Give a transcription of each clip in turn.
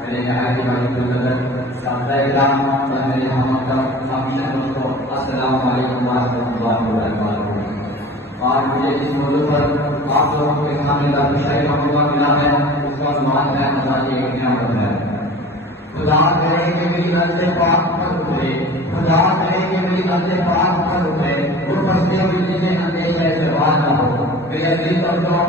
میرے نہایت عزیز اساتذہ کرام اور میرے محترم سامعین دوستوں، السلام علیکم ورحمۃ اللہ وبرکاتہ۔ آج مجھے اس موضوع پر آپ لوگوں کے سامنے شاعری کا موقع ملا ہے، اس کا عنوان ہے آزادی کی نعمت ہے۔ خدا کرے کہ میری نظر پاک پر اترے، خدا کرے کہ میری نظر پاک پر اترے، وہ پستے بجلی میں اندیشہ سوال نہ ہو۔ میرے عزیز دوستوں،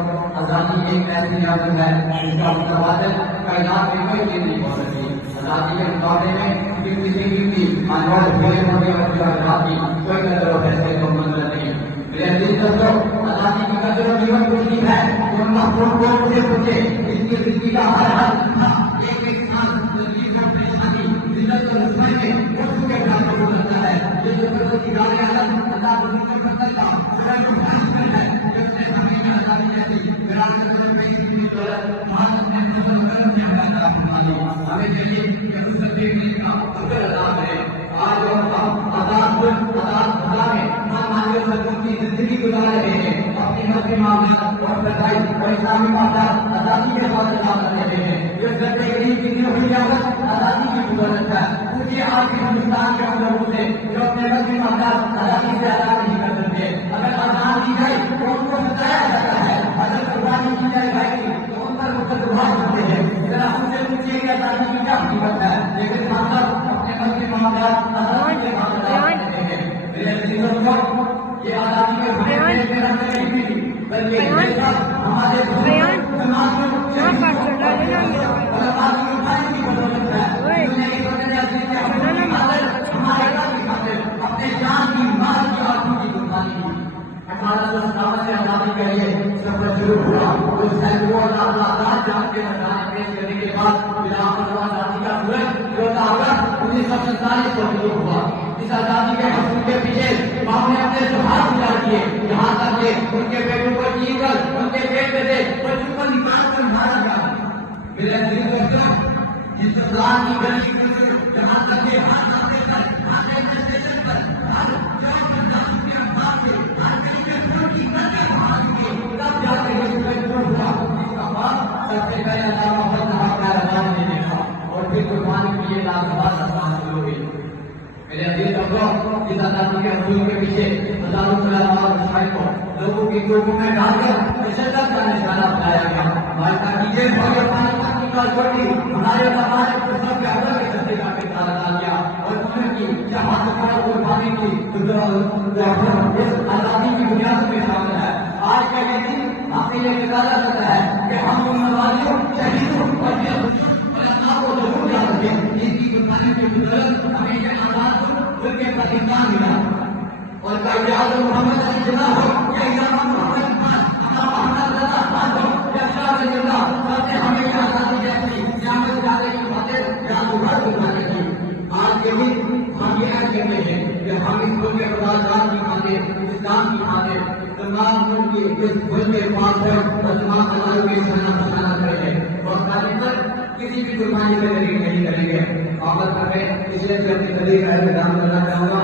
آزادی ایک ایسی نعمت ہے جس کا متوازن کائنات میں کوئی چیز نہیں ہو سکتی۔ آزادی کے مقابلے میں کسی بھی انمول ہوئے ہونے اور آزادی کوئی قدر و حیثیت کو منظر نہیں۔ میرے عزیز دوستوں، آزادی کی قدر و قیمت کچھ نہیں ہے جو محفوظ کو مجھے پوچھے اس کی زندگی کا ہر حال ایک انسان تکلیف اور پریشانی ذلت اور رسوائی میں اس کے ساتھ قبول کرتا ہے۔ یہ جو قدرت کی گالی عالم اللہ کو نہیں کر سکتا سورہ مفاصل ہے کہ اس نے ہمیں میں آزادی جیسی گران قدر میں اس کی دولت محمد نے نظر کرم سے ہمیں عطا فرمائی۔ ہمیں چاہیے کہ ہم اس تقدیر کا شکر ادا کریں۔ آج ہم آزاد خدا میں مانوی سکون کی زندگی گزار رہے ہیں، اپنی مذہبی معاملات اور فرائض اور اسلامی معاملات آزادی کے ساتھ ادا کر رہے ہیں۔ یہ ذرے غریب کی ہوئی جاگت آزادی کی بدولت ہے۔ پوچھیے آج کے ہندوستان کے ہم لوگوں سے جو اپنے مذہبی معاملات آزادی سے ادا نہیں کر سکتے۔ اگر آزاد کی جائے تو ان کو ستایا جاتا ہے، اگر قربانی کی جائے بھائی کی تو ان پر مقدمات ہوتے ہیں۔ ذرا ہم سے پوچھیے کہ آزادی کی کیا قیمت ہے، لیکن ہم سب اپنے مذہبی معاملات آزادی کے ساتھ ادا کرتے ہیں۔ میرے عزیزوں کو یہ آزادی کے بھائی میرا نہیں بھی بلکہ ہمارے سماج میں اپنے جان کی مال کی آنکھوں کی قربانی کی۔ 1857 سے آزادی کا یہ سفر شروع ہوا، اس سینکڑوں لاکھ جان کے نذرانے پیش کرنے کے بعد آزادی کا سورج 14 اگست 1947 کو شروع ہوا۔ اس آزادی کے حصول کے پیچھے ماں نے اپنے ہاتھ گزار کیے، یہاں تک کہ ان کے بیٹوں کو چین کر ان کے پیٹ میں سے بچوں کو نکال کر مارا گیا۔ میرے عزیز دوستوں، ہندوستان کی گلی جہاں تک کہ ہر اسٹیشن پر ہر چوک پر جاسوس کے اخبار سے ہر گلی میں خون کی قطریں بہا چکے، تب جا کے یہ سورج شروع ہوا۔ اس کا بعد سب سے پہلے اللہ محمد کا اعلان نے دیکھا اور پھر قربانی کے لیے لازوال آسان شروع ہوئی۔ میرے عزیز دوستوں، اس آزادی کے حصول کے پیچھے ہزاروں علماء اور مشائخ کو لوگوں کی قوتوں میں ڈال کر تشدد کا نشانہ بنایا گیا۔ ہماری تحقیقیں پاکستان کی کا چھوٹی ہمارے علماء نے سب کے اندر کے سستے کا کردار ادا کیا اور انہوں کی جہاں سفر قربانی کی اس آزادی کی بنیاد میں شامل ہے۔ آج کا یہ دن ہم سے یہ اندازہ کرتا ہے کہ ہم ان نوازوں شہیدوں اور علماء کو ضرور یاد رکھیں جن کی قربانی کی بدولت ہمیں یہ آزاد ان کے پاکستان ملا اور قائد محمد علی جناح ہو یا امام محمد محمد رضا خان ہو یا شاہ ولی اللہ، سب نے ہمیں یہ آزادی جیسی نعمت ڈالنے کی خاطر جادوگر گزارے کی۔ آج کے دن ہم یہ عہد کرتے ہیں کہ ہم اس ملک کے مدافعات کی خاطر، اسلام کی خاطر تمام ملک کی اس ملک کے پاس ہے اور تمام عوام کے شانہ بشانہ کریں گے اور خاطر پر کسی بھی قربانی میں دلیل نہیں کریں گے۔ آمد ہمیں اس لیے اپنی دلیل کا احترام کرنا چاہوں گا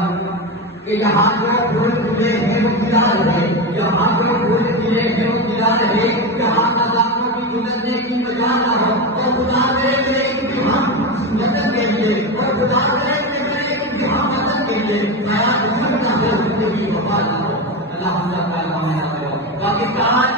کہ یہاں جو پھول کھلے ہیں وہ کھلا رہے، یہاں جو پھول کھلے ہیں وہ کھلا رہے، جہاں آزادیوں کی گزرنے کی وجہ نہ ہو تو خدا کرے کہ ہم مدد کے لیے اور خدا کرے کہ ہم مدد کے لیے خیال نہ ہو، زندگی وفا نہ ہو۔ اللہ ہم سب کا پاکستان